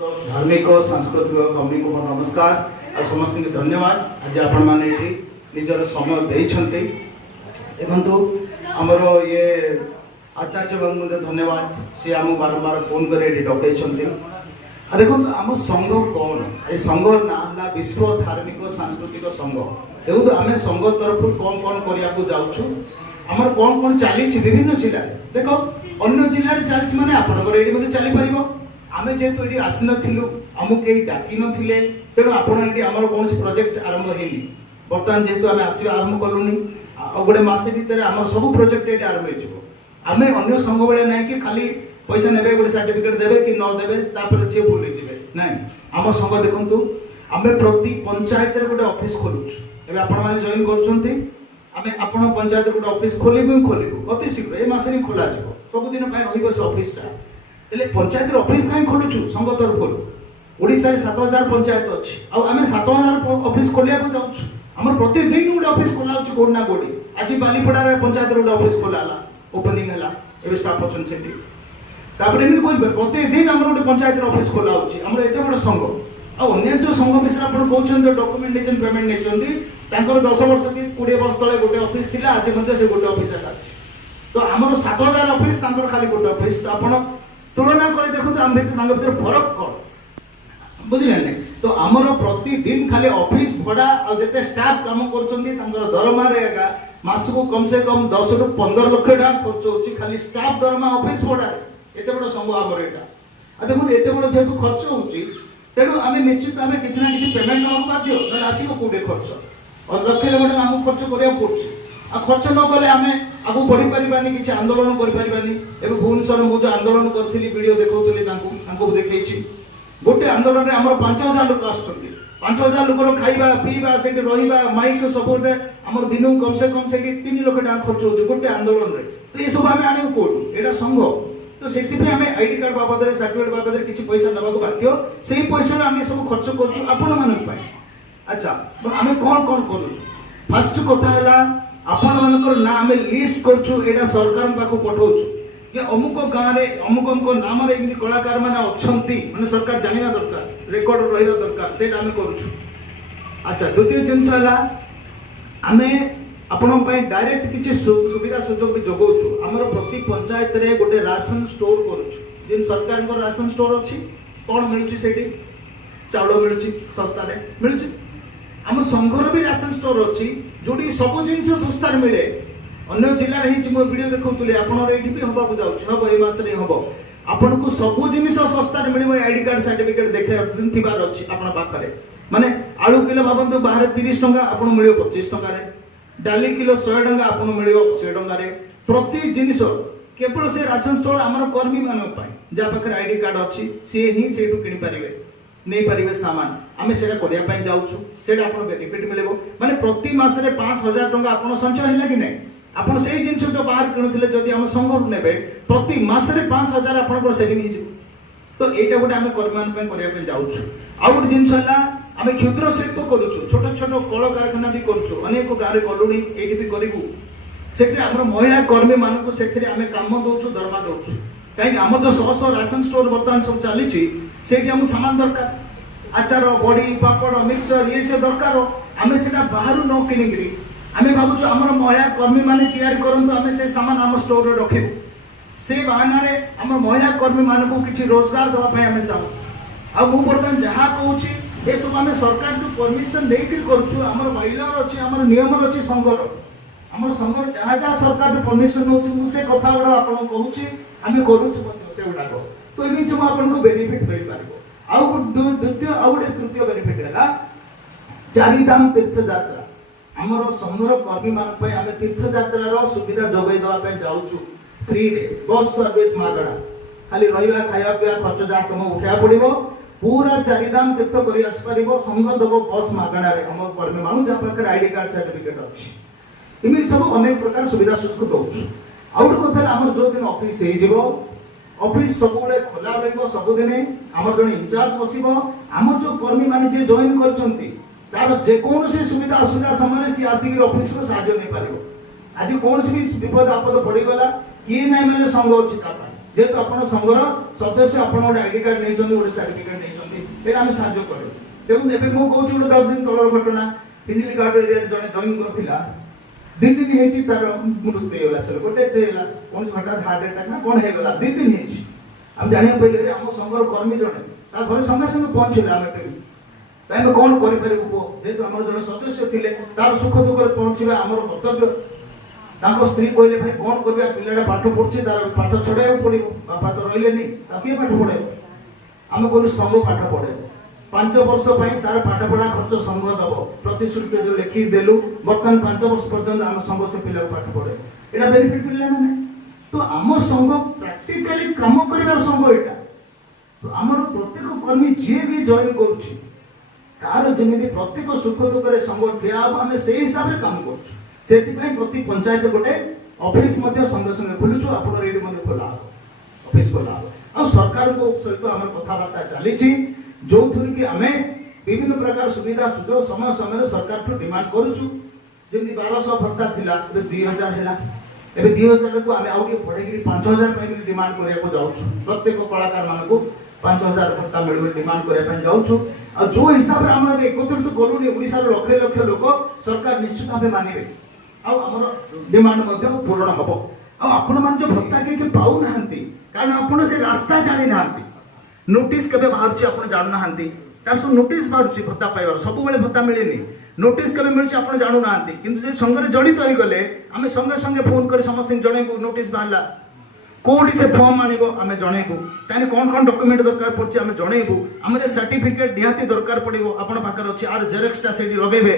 धार्मिक सांस्कृतिक कमी को नमस्कार और समस्त धन्यवाद। आज आपण मैंने निजर समय देते देखु आमर ये आचार्य बाबू धन्यवाद सी आम बारंबार फोन कर डकई देखो आम संघ कौन ये संघ ना विश्व धार्मिक सांस्कृतिक संघ देखो आम संघ तरफ कौन कौन करने जाऊँ आमर कौन कौन चली विभिन्न जिले देखो अन्य जिले चलती मैंने आपड़ी चली पार आमे जेहेतु ये आसी नथिलु आमको कहीं डाकी नथिले तेणु आपण आमर कौन प्रोजेक्ट आरंभ होनी बर्तमान जेहेतु आम आसवा आरंभ कलुनी गोटे मसे भितर आम सब प्रोजेक्ट ये आरंभ हो आम अन्य संघ बेले ना कि खाली पैसा ने गोटे सर्टिफिकेट देवे कि न देवे सी भूल जाए ना आम संघ देखु आम प्रति पंचायत गोटे ऑफिस खोलुचु आपण जॉइन कर पंचायत गोटे ऑफिस खोलू अति शीघ्र ये मसे खोल सबुदिन ऑफिस पंचायत ऑफिस कहीं खोलुचु संघ तरफ ओडिशा 7000 पंचायत अच्छी आम 7000 ऑफिस खोलिया जाऊँ आम प्रतिदिन गोटे ऑफिस खोला कौट ना कौटी आज बालीपड़ा पंचायत गोटे ऑफिस खोला ओपनिंग है स्टाफ अच्छा से प्रतिदिन आम गोटे पंचायत ऑफिस खोला आम एत बड़ संघ अन्य जो संघ विषय आप कहते डॉक्यूमेंटेशन पेमेंट नहीं 10 वर्ष कि 20 वर्ष तले गोटे ऑफिस थी आज से गोटे ऑफिस तो आम 7000 ऑफिस खाली गोटे ऑफिस तो आप तुलना कर देखो आम भर फरक कौन बुझे ना तो आमर प्रतिदिन खाली ऑफिस भड़ा और जिते स्टाफ काम कर दरमारे मास को कम से कम 10 ରୁ 15 लाख टका खर्च होची खाली स्टाफ दरमा ऑफिस भड़ा एते बड़ संघ आमर एटा देखो एते बड़ जेतु खर्च होची तेणु आम निश्चित आम किसी ना किसी पेमेंट नवा बाध्य ना आसीबो कोडे खर्च और लक्ष लाख टका हमको खर्च करिया पड़छ आ खर्च न कले आम आगु बढ़ी पारिबानी किसी आंदोलन कर पारिबानी एबे भुवनेश्वर मु जो आंदोलन करथिली वीडियो देखौतली तांको देखैछि गोटे आंदोलन रे हमर 5000 लोक आछथि 5000 लोकर खाइबा पीबा सेठी रहिबा माइक सपोर्ट हमर दिनु कम से कम सेठी 3 लाख टका खर्च होछ गोटे आंदोलन रे तो ये सब आमे आनियो कोड एटा संघ तो सेठी पे आमे आईडी कार्ड बाबद रे सर्टिफिकेट बाबद रे किछि पैसा नबा को बाध्य सेही पैसा रे आमे सब खर्च करछु आपण मानक पाए अच्छा आमे कोन कोन करूछु फर्स्ट कथा हला आपण मानकर ना आमे लिस्ट करछु एटा सरकार पाखु पठौछु ये अमुक गाँव रे अमुक अमुक नाम रे एमि कलाकार माने अछंती माने सरकार जानिबा दरकार रेकॉर्ड रहिबा दरकार सेटा आमे करूछु अच्छा द्वितीय जिंस हला आमे आपण पय डायरेक्ट किछि सुविधा सुजोग भी जोगौछु हमर प्रति पंचायत रे गोटे राशन स्टोर करूछु जिन सरकार को राशन स्टोर अछि कोन मिलुछि सेठी चाउल मिलुछि सस्ता रे मिलुछि आम संघर भी राशन स्टोर अच्छी जोटी सब जिन सस्तार मिले अन्य जिले रही वीडियो देखुली आपड़ी भी हवा हम ये मसरे हम आपन को सब जिन सस्तार मिले आईडी कार्ड सर्टिफिकेट देखार अच्छी पाखे माने आलू किलो भावतु बाहर 30 टंका आप मिले 25 टंका डाली किलो 100 टंका आप मिले 100 टंका प्रति जिनस केवल से राशन स्टोर आम कर्मी मान जहाँ पाखे आईडी कार्ड अच्छी सी ही से कि नहीं पारे सामान आम से जाऊँ बेनिफिट मिले माने प्रति मासरे 5000 टंका आप संचय है कि नहीं आप से जिन जो बाहर किणुले जदि आम संघ ने प्रति मासरे 5000 आप सेविंग तो यहाँ गोटे आम कर्मी मान जाऊँ आउ गोटे जिन आम क्षुद्र शिल्प करुचु छोट छोट कल कारखाना भी करुचु अनेक गाँव में कलुणी ये भी करूँ से महिला कर्मी मानक से कम दौचु दरमा दौचु कहीं आम जो शह शह राशन स्टोर बर्तमान सब चली से सामान दरकार आचार बड़ी पापड़ मिक्सचर ये से दरकार आम से बाहर न किणिकी आम भावुँ आम महिला कर्मी मैंने तैयारी करूँ आम से सामान आम स्टोर रखे से बहाना आम महिला कर्मी मानक किसी रोजगार देवाई आम चाहूँ आ बर्तमान जहाँ कहूँ ये सब आम सरकार जो परमिशन नहीं करुँ बाइलर अच्छी आम नियम अच्छी संघर आम संघर जहाँ जहाँ सरकार परमिशन नौ से कथा गुड़ा आपको कहूँ आम करुँ से गुड़ाक तो ये सब आपको बेनिफिट मिल पार आउ द्वितीय आउ गोटे तृतीय बेनिफिट है चारिधाम तीर्थ यात्रा आमर संघर कर्मी मान आम तीर्थ यात्रार सुविधा जोगाई देवाई जाऊँ फ्री बस सर्विस मागणा खाली रहा खाया पीवा खर्च जहाँ तुम उठा पड़ो पूरा चारिधाम तीर्थ कर आसपार संघ दब बस मागणार आम कर्मी मान जहाँ पाखे आईडी कार्ड सर्टिफिकेट अच्छी इमित सब अनेक प्रकार सुविधा सुख दौर आउ गोटे कथा आम जो दिन ऑफिस हो ऑफिस सब खोला रही सबुदिन आम जन इंचार्ज बस आम जो कर्मी मैंने जॉइन कर जेकोसी सुविधा असुविधा समय सी आसिक ऑफिस को साहय नहीं पार आज कौन भी विपद आपद पड़गला किए ना मैंने संघ अच्छी जेहेतु आपण संघर सदस्य आपण गोटे आईडी कार्ड नहीं गोटे सर्टिफिकेट नहीं आम साहय कर देखो एवं मुझे कौच गोटे 10 दिन तलर घटना पिंजली गार्ड एरिया जड़े जॉइन करथिला 2 दिन हेची तार मृत्यु होला सर गोटे देला कौन हठात हार्ट अटैक ना कौन हे गला 2 दिन हेची हम जानिया पहिले हम संघर कर्मी जड़े ता घर संगे संगे पहुंचले आम ताइम कौन करि परबो जेतु हमर जने सदस्य थिले तार सुख दुख रे पहुंचबा हमर कर्तव्य ताको स्त्री कहले भाई कौन करबा पिलाडा पाठ पढछि तार पाठ छडाय पड़िबो बापा तो रहिले नहीं ताके पाठ पढे हम कोन संग पाठ पढे 5 वर्ष पई तार पाठ पढा खर्च संग दबो प्रतिश्रुति जो लिखि देलु वर्तमान 5 वर्ष पर्यंत हम संग से पिला पाठ पढे एटा बेनिफिट मिलला ना तो हम संग प्रैक्टिकली काम करबा संग एटा तो हमर प्रत्येक कर्मी जे भी जॉइन करूछि तार जेमिति प्रत्येक सुख दुख रे संग ठिया हम से हिसाब रे काम करछु सेति पई प्रति पंचायत गोटे ऑफिस मध्ये संगे संगे खुलुछु आपण रेडी मध्ये खोला ऑफिस खोला आ सरकार को सहित हम कथा बार्ता चली छी जो थुरी कि हमें विभिन्न प्रकार सुविधा सुजोग समय समय सरकार को डिमांड करूछु जेमिति 1200 भत्ता थिला ए 2000 हैला एबे 2000 को हमें आउटे पढेगिरी 5000 पई डिमांड करिया को जाउछु प्रत्येक कलाकार मान को 5000 भत्ता मिलवे डिमांड करिया पई जाउछु आ जो हिसाब रे हम एकत्रित करूनी ओडिसा रो लक्ष लक्ष लोक सरकार निश्चित भाबे मानिबे आ हमर डिमांड मध्ये पूर्ण हबो आ आपण मान जो भत्ता के पाउ नाहंती कारण आपण से रास्ता जानि नाहंती नोटिस केबे बाहरची आपण जानु नाहंती तार सो नोटिस बाहरची भत्ता पाइबार सब बेले भत्ता मिलेनी नोटिस केबे मिलची आपण जानु नाहंती किंतु जे संघरे जड़ित होई गले हमें संगे संगे फोन कर समस्त जणेबो नोटिस बाहरला कोडी से फॉर्म आनिबो हमें जणेबो ताने कोन कोन डॉक्यूमेंट दरकार पड़ची हमें जणेबो हमरे सर्टिफिकेट निहाती दरकार पड़िबो आपण पाकर अछि आर जेरॉक्स ता सेडी लगेबे